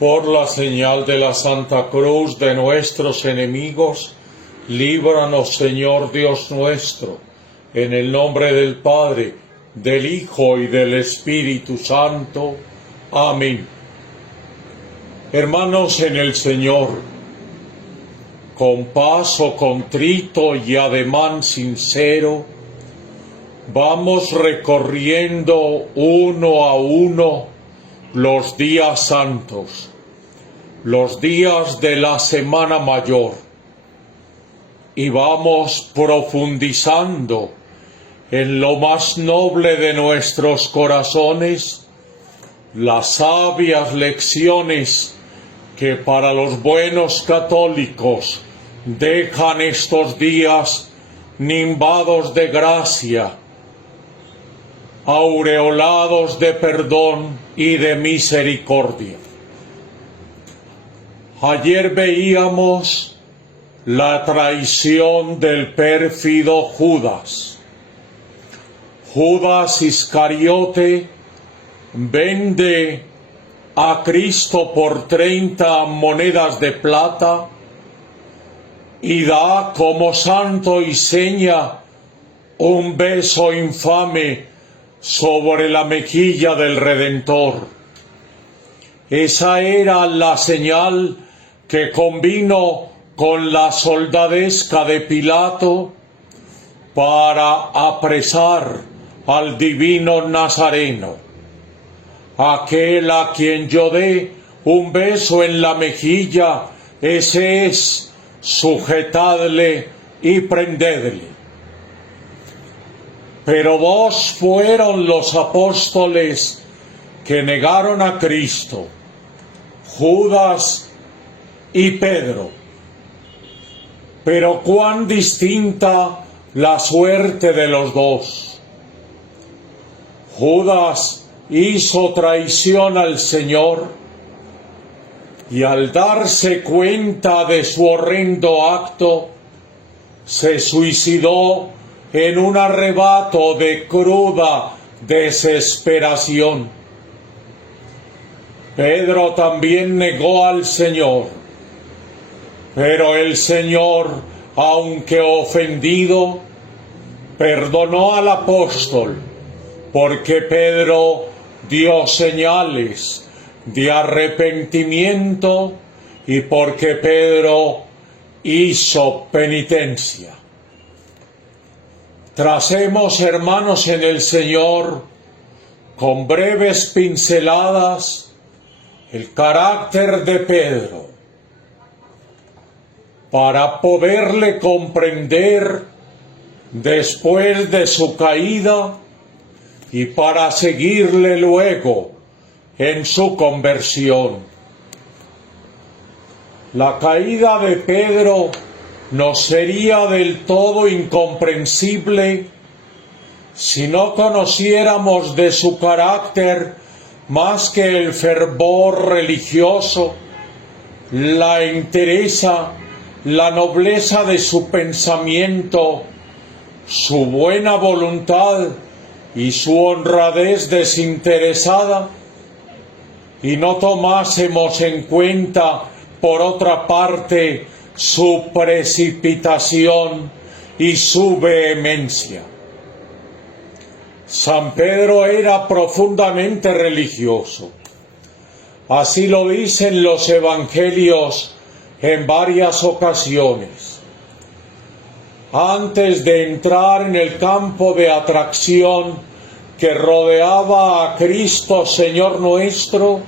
Por la señal de la Santa Cruz de nuestros enemigos, líbranos, Señor Dios nuestro, en el nombre del Padre, del Hijo y del Espíritu Santo. Amén. Hermanos en el Señor, con paso contrito y ademán sincero, vamos recorriendo uno a uno los días santos, los días de la Semana Mayor, y vamos profundizando en lo más noble de nuestros corazones, las sabias lecciones que para los buenos católicos dejan estos días nimbados de gracia, aureolados de perdón y de misericordia. Ayer veíamos la traición del pérfido Judas. Judas Iscariote vende a Cristo por 30 monedas de plata y da como santo y seña un beso infame sobre la mejilla del Redentor. Esa era la señal que convino con la soldadesca de Pilato para apresar al divino Nazareno, aquel a quien yo dé un beso en la mejilla, ese es, sujetadle y prendedle. Pero dos fueron los apóstoles que negaron a Cristo, Judas y Pedro. Pero cuán distinta la suerte de los dos. Judas hizo traición al Señor y al darse cuenta de su horrendo acto, se suicidó en un arrebato de cruda desesperación. Pedro también negó al Señor, pero el Señor, aunque ofendido, perdonó al apóstol, porque Pedro dio señales de arrepentimiento y porque Pedro hizo penitencia. Tracemos, hermanos en el Señor, con breves pinceladas, el carácter de Pedro, para poderle comprender después de su caída y para seguirle luego en su conversión. La caída de Pedro nos sería del todo incomprensible si no conociéramos de su carácter más que el fervor religioso, la entereza, la nobleza de su pensamiento, su buena voluntad y su honradez desinteresada, y no tomásemos en cuenta, por otra parte, su precipitación y su vehemencia. San Pedro era profundamente religioso. Así lo dicen los evangelios en varias ocasiones. Antes de entrar en el campo de atracción que rodeaba a Cristo Señor nuestro,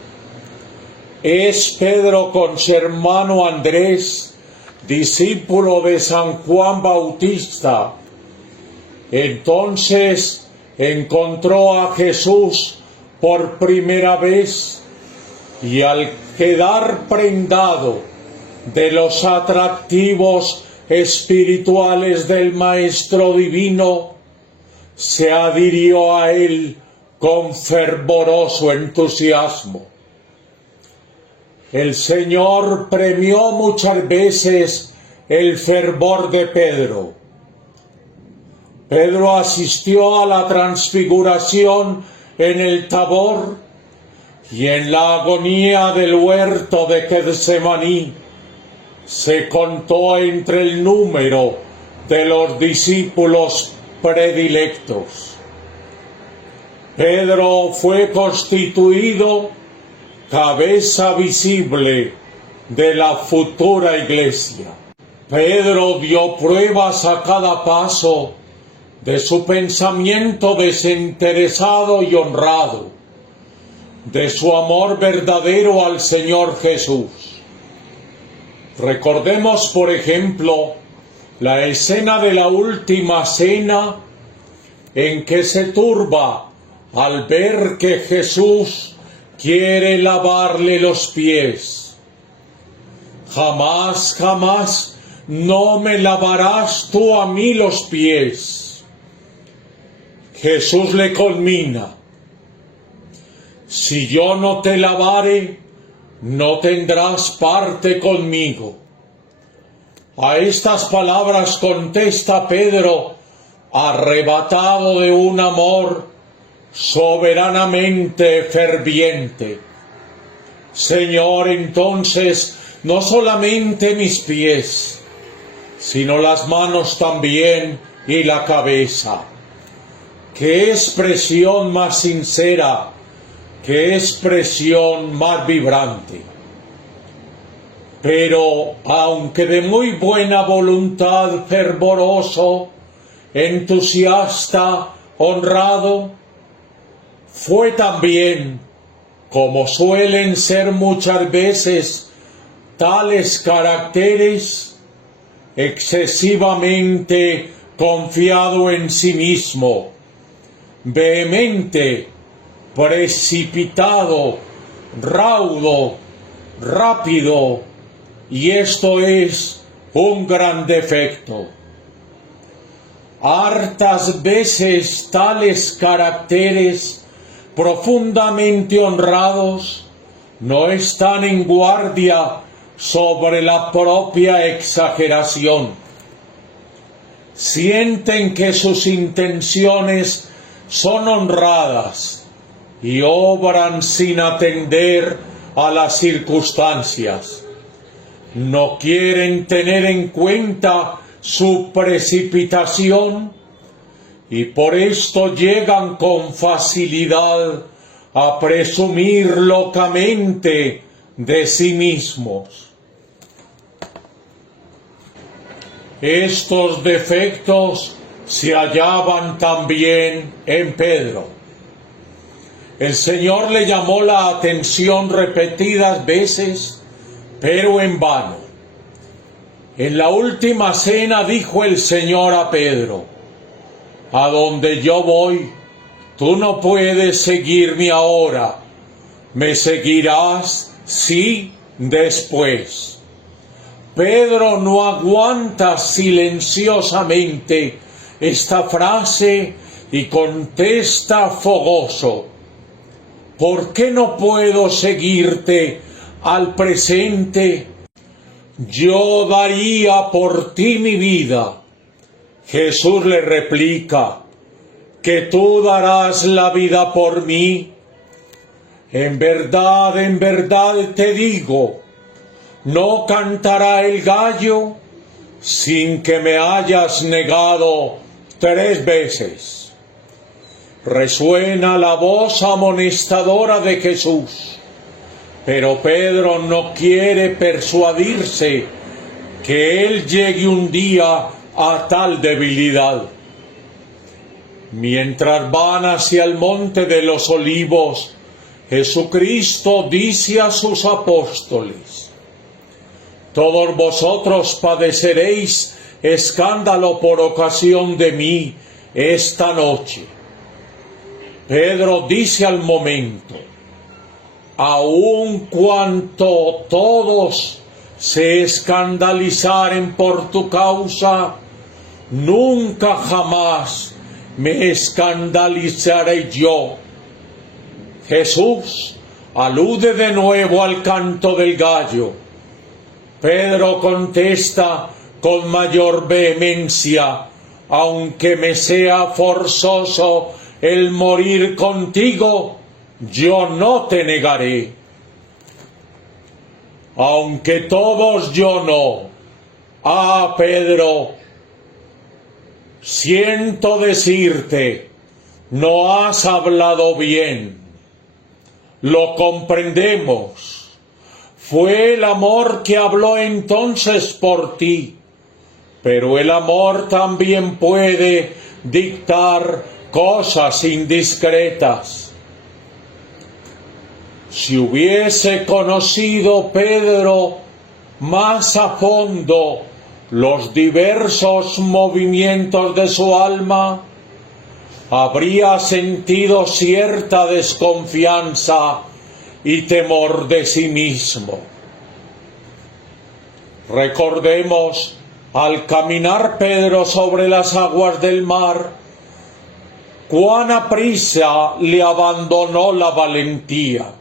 es Pedro con su hermano Andrés, discípulo de San Juan Bautista. Entonces encontró a Jesús por primera vez y al quedar prendado de los atractivos espirituales del Maestro Divino, se adhirió a él con fervoroso entusiasmo. El Señor premió muchas veces el fervor de Pedro. Pedro asistió a la transfiguración en el Tabor y en la agonía del huerto de Getsemaní se contó entre el número de los discípulos predilectos. Pedro fue constituido cabeza visible de la futura iglesia. Pedro dio pruebas a cada paso de su pensamiento desinteresado y honrado, de su amor verdadero al Señor Jesús. Recordemos, por ejemplo, la escena de la última cena en que se turba al ver que Jesús quiere lavarle los pies. Jamás, jamás no me lavarás tú a mí los pies. Jesús le conmina: si yo no te lavare, no tendrás parte conmigo. A estas palabras contesta Pedro, arrebatado de un amor soberanamente ferviente: Señor, entonces, no solamente mis pies, sino las manos también y la cabeza. ¡Qué expresión más sincera! ¡Qué expresión más vibrante! Pero, aunque de muy buena voluntad, fervoroso, entusiasta, honrado, fue también, como suelen ser muchas veces tales caracteres, excesivamente confiado en sí mismo, vehemente, precipitado, raudo, rápido, y esto es un gran defecto. Hartas veces tales caracteres profundamente honrados no están en guardia sobre la propia exageración. Sienten que sus intenciones son honradas y obran sin atender a las circunstancias. No quieren tener en cuenta su precipitación y por esto llegan con facilidad a presumir locamente de sí mismos. Estos defectos se hallaban también en Pedro. El Señor le llamó la atención repetidas veces, pero en vano. En la última cena dijo el Señor a Pedro: a donde yo voy, tú no puedes seguirme ahora, me seguirás, sí, después. Pedro no aguanta silenciosamente esta frase y contesta fogoso: ¿por qué no puedo seguirte al presente? Yo daría por ti mi vida. Jesús le replica: ¿que tú darás la vida por mí? En verdad te digo, no cantará el gallo sin que me hayas negado 3 veces. Resuena la voz amonestadora de Jesús, pero Pedro no quiere persuadirse que él llegue un día a tal debilidad. Mientras van hacia el monte de los olivos, Jesucristo dice a sus apóstoles: todos vosotros padeceréis escándalo por ocasión de mí esta noche. Pedro dice al momento: aun cuanto todos se escandalizaren por tu causa, nunca jamás me escandalizaré yo. Jesús alude de nuevo al canto del gallo. Pedro contesta con mayor vehemencia: aunque me sea forzoso el morir contigo, yo no te negaré. Aunque todos yo no. Ah, Pedro, siento decirte, no has hablado bien. Lo comprendemos. Fue el amor que habló entonces por ti, pero el amor también puede dictar cosas indiscretas. Si hubiese conocido Pedro más a fondo los diversos movimientos de su alma, habría sentido cierta desconfianza y temor de sí mismo. Recordemos, al caminar Pedro sobre las aguas del mar, cuán aprisa le abandonó la valentía.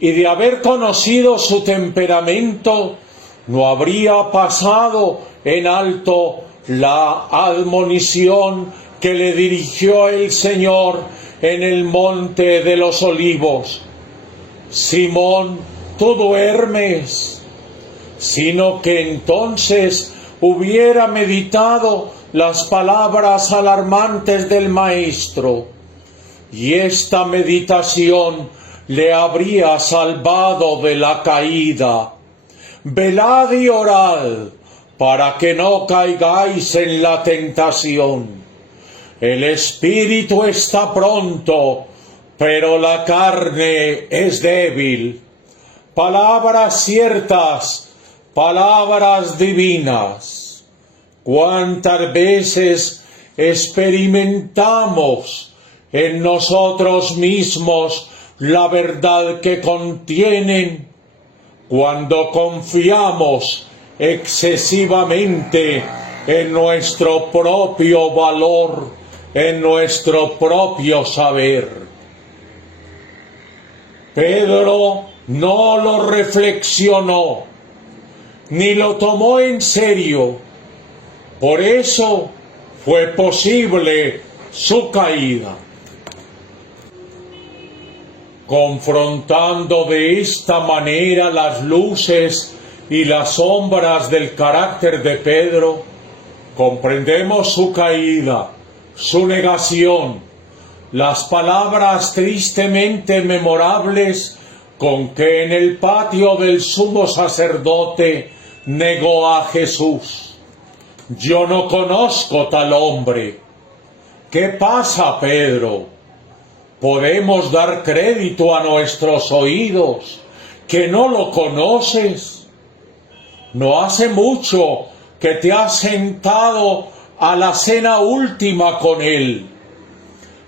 Y de haber conocido su temperamento, no habría pasado en alto la admonición que le dirigió el Señor en el monte de los Olivos. Simón, tú duermes, sino que entonces hubiera meditado las palabras alarmantes del Maestro, y esta meditación le habría salvado de la caída. Velad y orad para que no caigáis en la tentación. El espíritu está pronto, pero la carne es débil. Palabras ciertas, palabras divinas. ¿Cuántas veces experimentamos en nosotros mismos la verdad que contienen cuando confiamos excesivamente en nuestro propio valor, en nuestro propio saber? Pedro no lo reflexionó, ni lo tomó en serio. Por eso fue posible su caída. Confrontando de esta manera las luces y las sombras del carácter de Pedro, comprendemos su caída, su negación, las palabras tristemente memorables con que en el patio del sumo sacerdote negó a Jesús. Yo no conozco tal hombre. ¿Qué pasa, Pedro? ¿Podemos dar crédito a nuestros oídos que no lo conoces? No hace mucho que te has sentado a la cena última con él.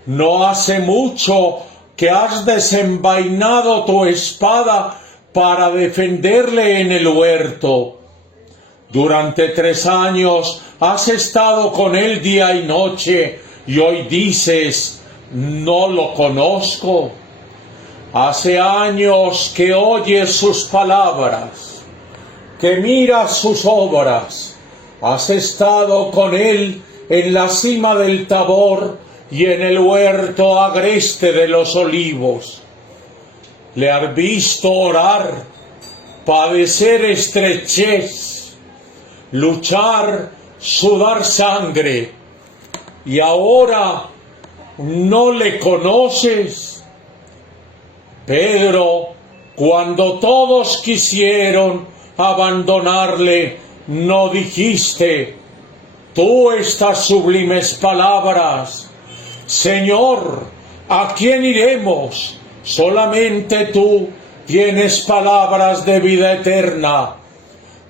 No hace mucho que has desenvainado tu espada para defenderle en el huerto. Durante 3 años has estado con él día y noche y hoy dices: no lo conozco. Hace años que oyes sus palabras, que miras sus obras. Has estado con él en la cima del Tabor y en el huerto agreste de los Olivos. Le has visto orar, padecer estrechez, luchar, sudar sangre, y ahora ¿no le conoces? Pedro, cuando todos quisieron abandonarle, no dijiste tú estas sublimes palabras: Señor, ¿a quién iremos? Solamente tú tienes palabras de vida eterna.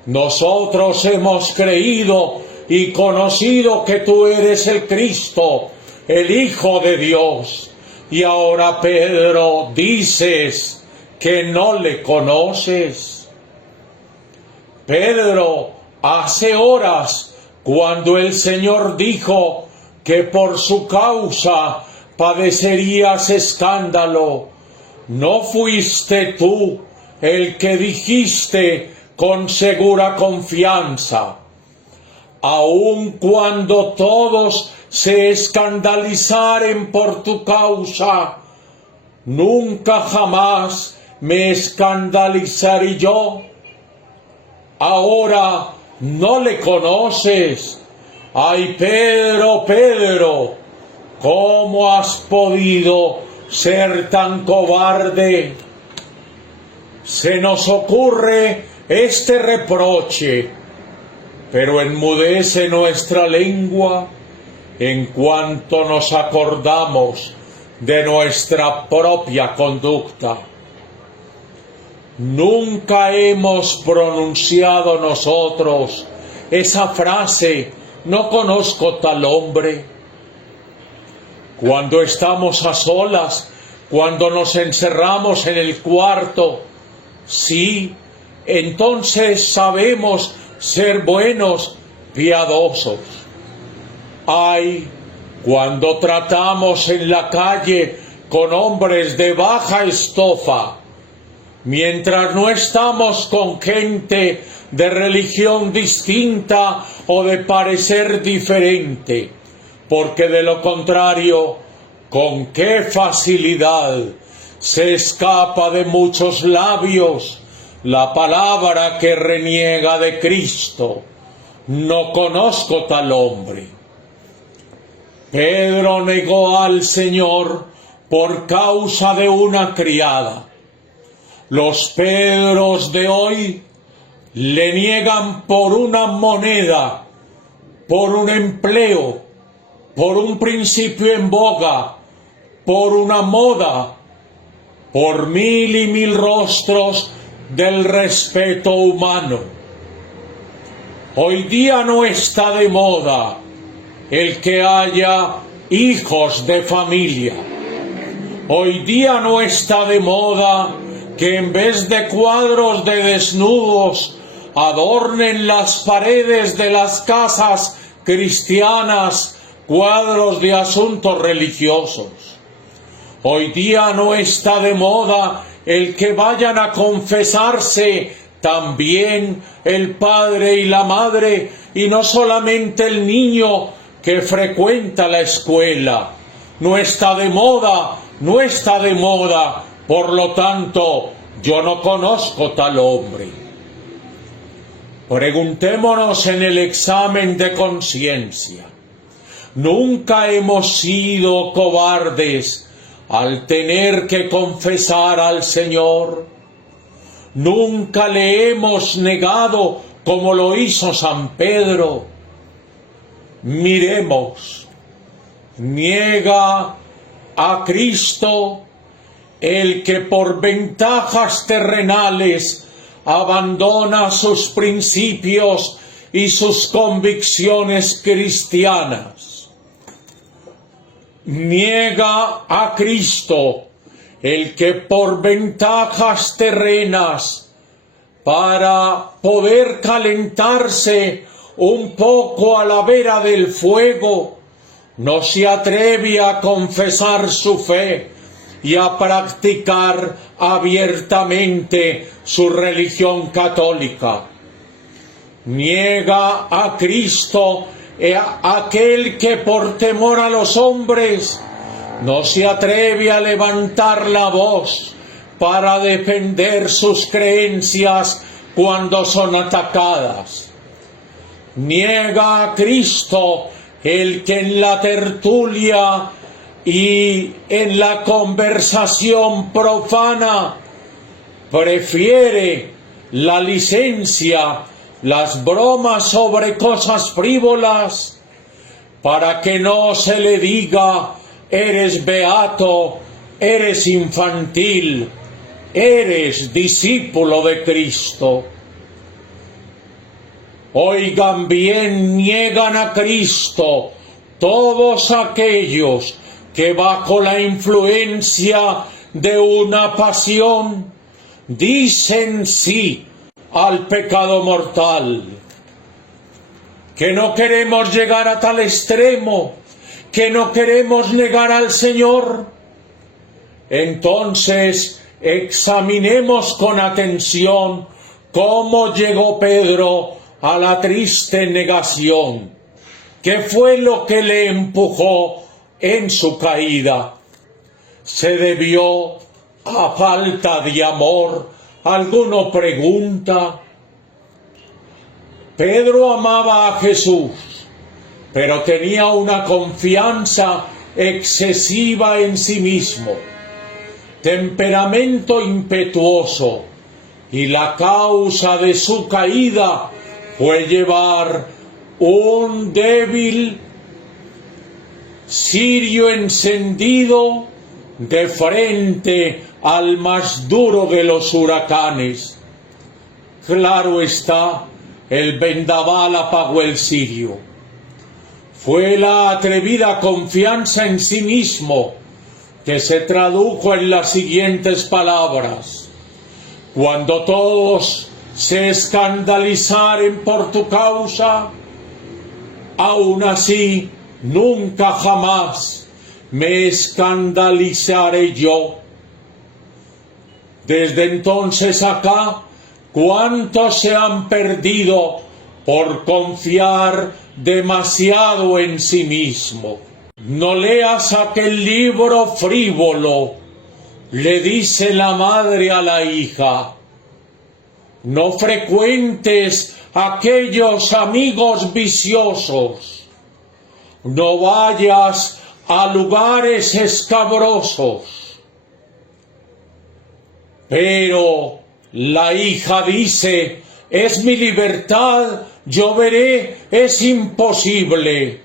Nosotros hemos creído y conocido que tú eres el Cristo, el Hijo de Dios. Y ahora, Pedro, dices que no le conoces. Pedro, hace horas, cuando el Señor dijo que por su causa padecerías escándalo, ¿no fuiste tú el que dijiste con segura confianza: aun cuando todos se escandalizaren por tu causa, nunca jamás me escandalizaré yo. Ahora no le conoces. Ay, Pedro, Pedro, ¿cómo has podido ser tan cobarde? Se nos ocurre este reproche, pero enmudece nuestra lengua en cuanto nos acordamos de nuestra propia conducta. Nunca hemos pronunciado nosotros esa frase, no conozco tal hombre. Cuando estamos a solas, cuando nos encerramos en el cuarto, sí, entonces sabemos ser buenos, piadosos. Ay, cuando tratamos en la calle con hombres de baja estofa, mientras no estamos con gente de religión distinta o de parecer diferente, porque de lo contrario, con qué facilidad se escapa de muchos labios la palabra que reniega de Cristo. No conozco tal hombre. Pedro negó al Señor por causa de una criada. Los Pedros de hoy le niegan por una moneda, por un empleo, por un principio en boga, por una moda, por mil y mil rostros del respeto humano. Hoy día no está de moda el que haya hijos de familia. Hoy día no está de moda que en vez de cuadros de desnudos adornen las paredes de las casas cristianas cuadros de asuntos religiosos. Hoy día no está de moda el que vayan a confesarse también el padre y la madre, y no solamente el niño que frecuenta la escuela. No está de moda, no está de moda, por lo tanto, yo no conozco tal hombre. Preguntémonos en el examen de conciencia. ¿Nunca hemos sido cobardes al tener que confesar al Señor? ¿Nunca le hemos negado como lo hizo San Pedro? Miremos, niega a Cristo el que por ventajas terrenales abandona sus principios y sus convicciones cristianas. Niega a Cristo el que por ventajas terrenas, para poder calentarse un poco a la vera del fuego, no se atreve a confesar su fe y a practicar abiertamente su religión católica. Niega a Cristo aquel que por temor a los hombres no se atreve a levantar la voz para defender sus creencias cuando son atacadas. Niega a Cristo el que en la tertulia y en la conversación profana prefiere la licencia, las bromas sobre cosas frívolas, para que no se le diga: eres beato, eres infantil, eres discípulo de Cristo. Oigan bien, niegan a Cristo todos aquellos que bajo la influencia de una pasión dicen sí al pecado mortal. Que no queremos llegar a tal extremo, que no queremos negar al Señor. Entonces examinemos con atención cómo llegó Pedro a la triste negación. ¿Qué fue lo que le empujó en su caída? se debió a falta de amor? Alguno pregunta. Pedro amaba a Jesús, pero tenía una confianza excesiva en sí mismo, temperamento impetuoso, y la causa de su caída fue llevar un débil cirio encendido de frente al más duro de los huracanes. Claro está, el vendaval apagó el cirio. Fue la atrevida confianza en sí mismo que se tradujo en las siguientes palabras: cuando todos se escandalizaren por tu causa, aún así nunca jamás me escandalizaré yo. Desde entonces acá, ¿cuántos se han perdido por confiar demasiado en sí mismo? No leas aquel libro frívolo, le dice la madre a la hija. No frecuentes aquellos amigos viciosos. No vayas a lugares escabrosos. Pero la hija dice, es mi libertad, yo veré, es imposible.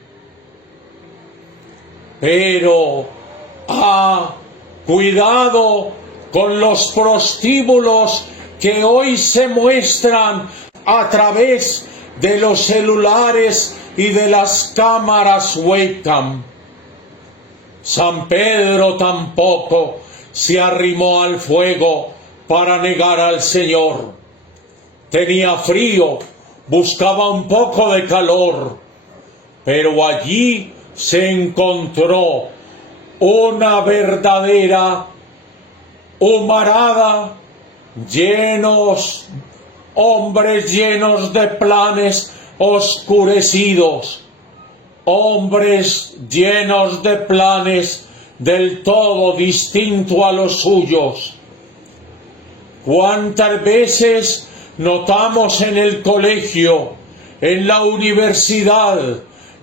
Pero, cuidado con los prostíbulos que hoy se muestran a través de los celulares y de las cámaras webcam. San Pedro tampoco se arrimó al fuego para negar al Señor. Tenía frío, buscaba un poco de calor, pero allí se encontró una verdadera humarada, hombres llenos de planes oscurecidos, hombres llenos de planes del todo distintos a los suyos. ¿Cuántas veces notamos en el colegio, en la universidad,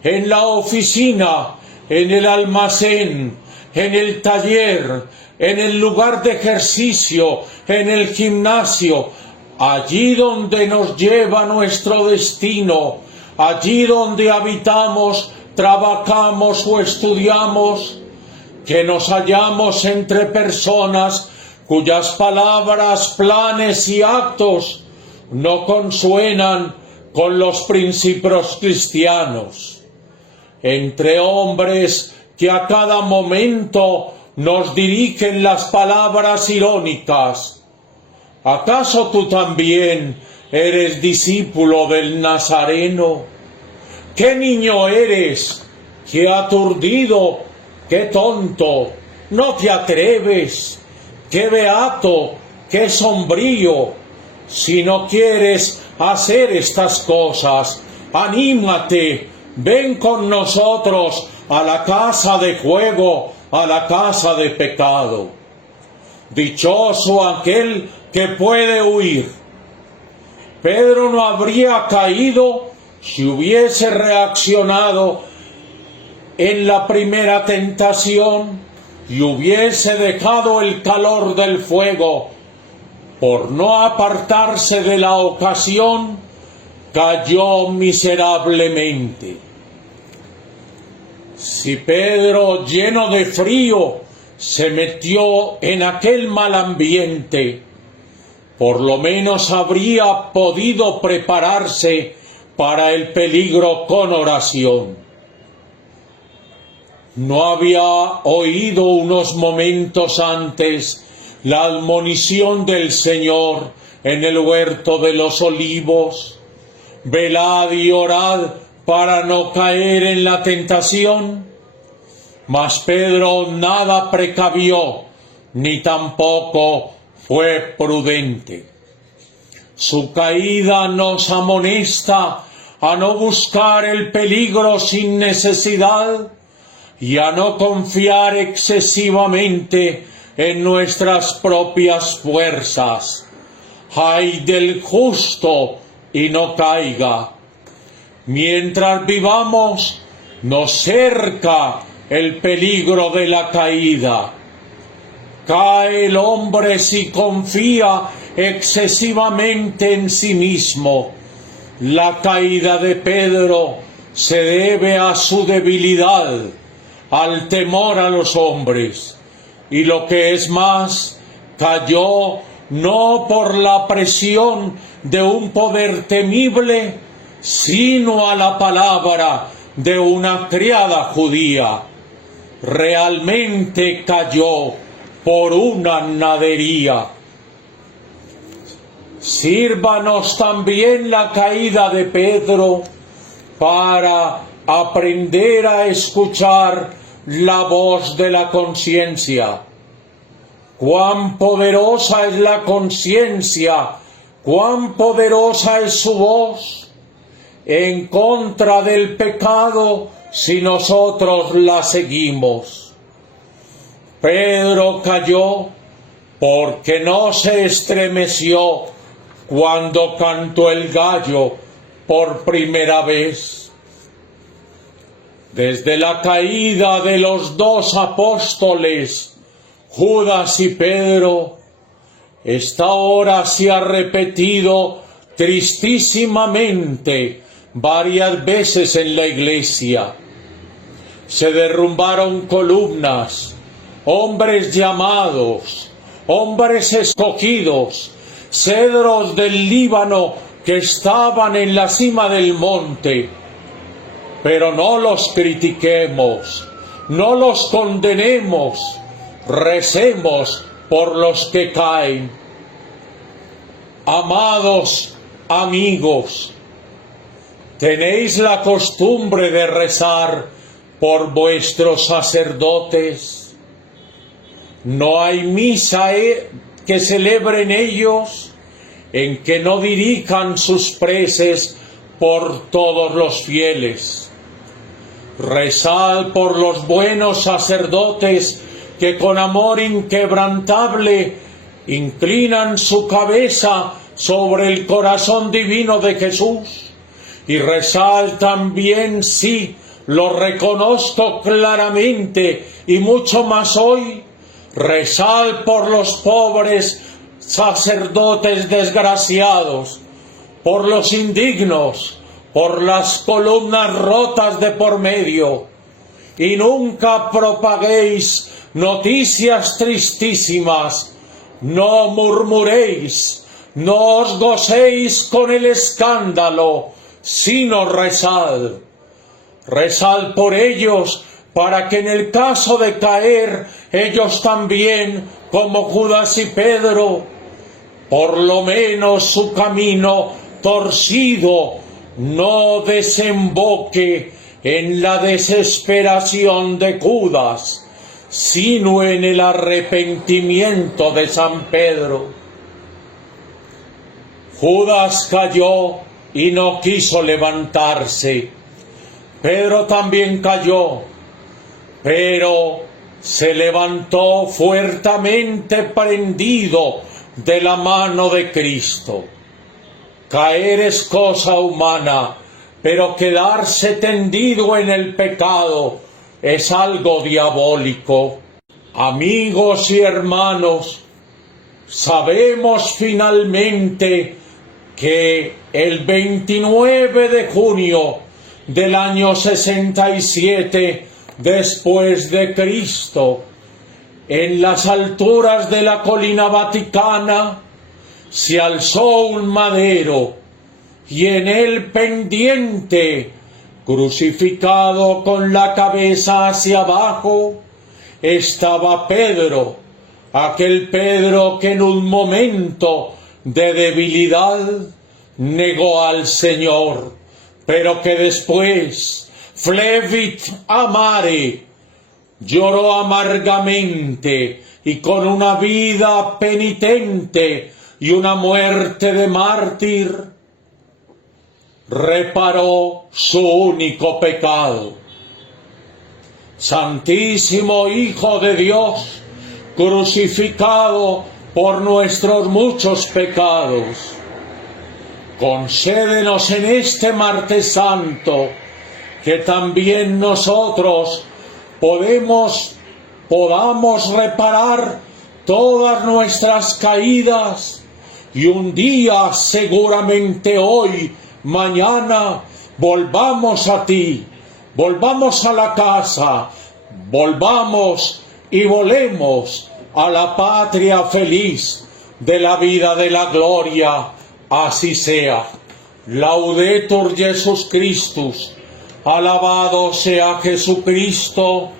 en la oficina, en el almacén, en el taller, en el lugar de ejercicio, en el gimnasio, allí donde nos lleva nuestro destino, allí donde habitamos, trabajamos o estudiamos, que nos hallamos entre personas cuyas palabras, planes y actos no consuenan con los principios cristianos, entre hombres que a cada momento nos dirigen las palabras irónicas? ¿Acaso tú también eres discípulo del Nazareno? ¿Qué niño eres? ¿Qué aturdido? ¿Qué tonto? ¿No te atreves? ¡Qué beato! ¡Qué sombrío! Si no quieres hacer estas cosas, anímate, ven con nosotros a la casa de juego, a la casa de pecado. Dichoso aquel que puede huir. Pedro no habría caído si hubiese reaccionado en la primera tentación y hubiese dejado el calor del fuego. Por no apartarse de la ocasión, cayó miserablemente. Si Pedro, lleno de frío, se metió en aquel mal ambiente, por lo menos habría podido prepararse para el peligro con oración. ¿No había oído unos momentos antes la admonición del Señor en el huerto de los olivos? Velad y orad para no caer en la tentación. Mas Pedro nada precavió, ni tampoco fue prudente. Su caída nos amonesta a no buscar el peligro sin necesidad y a no confiar excesivamente en nuestras propias fuerzas. ¡Ay del justo y no caiga! Mientras vivamos, nos cerca el peligro de la caída. Cae el hombre si confía excesivamente en sí mismo. La caída de Pedro se debe a su debilidad, al temor a los hombres, y lo que es más, cayó no por la presión de un poder temible, sino a la palabra de una criada judía. Realmente cayó por una nadería. Sírvanos también la caída de Pedro para aprender a escuchar la voz de la conciencia. Cuán poderosa es la conciencia, cuán poderosa es su voz en contra del pecado si nosotros la seguimos. Pedro cayó porque no se estremeció cuando cantó el gallo por primera vez. Desde la caída de los dos apóstoles, Judas y Pedro, esta hora se ha repetido tristísimamente varias veces en la iglesia. Se derrumbaron columnas, hombres llamados, hombres escogidos, cedros del Líbano que estaban en la cima del monte. Pero no los critiquemos, no los condenemos, recemos por los que caen. Amados amigos, ¿tenéis la costumbre de rezar por vuestros sacerdotes? ¿No hay misa que celebren ellos en que no dirijan sus preces por todos los fieles? Rezad por los buenos sacerdotes que con amor inquebrantable inclinan su cabeza sobre el corazón divino de Jesús, y rezad también, sí, lo reconozco claramente, y mucho más hoy, rezad por los pobres sacerdotes desgraciados, por los indignos, por las columnas rotas de por medio, y nunca propaguéis noticias tristísimas, no murmuréis, no os gocéis con el escándalo, sino rezad. Rezad por ellos, para que en el caso de caer, ellos también, como Judas y Pedro, por lo menos su camino torcido no desemboque en la desesperación de Judas, sino en el arrepentimiento de San Pedro. Judas cayó y no quiso levantarse. Pedro también cayó, pero se levantó fuertemente prendido de la mano de Cristo. Caer es cosa humana, pero quedarse tendido en el pecado es algo diabólico. Amigos y hermanos, sabemos finalmente que el 29 de junio del año 67 después de Cristo, en las alturas de la colina Vaticana, se alzó un madero, y en él pendiente, crucificado con la cabeza hacia abajo, estaba Pedro, aquel Pedro que en un momento de debilidad negó al Señor, pero que después, flevit amare, lloró amargamente y con una vida penitente y una muerte de mártir, reparó su único pecado. Santísimo Hijo de Dios, crucificado por nuestros muchos pecados, concédenos en este martes santo que también nosotros podamos reparar todas nuestras caídas y un día, seguramente hoy, mañana, volvamos a ti, volvamos a la casa, volvamos y volemos a la patria feliz de la vida de la gloria. Así sea. Laudetur Jesus Christus. Alabado sea Jesucristo,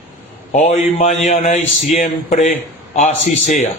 hoy, mañana y siempre. Así sea.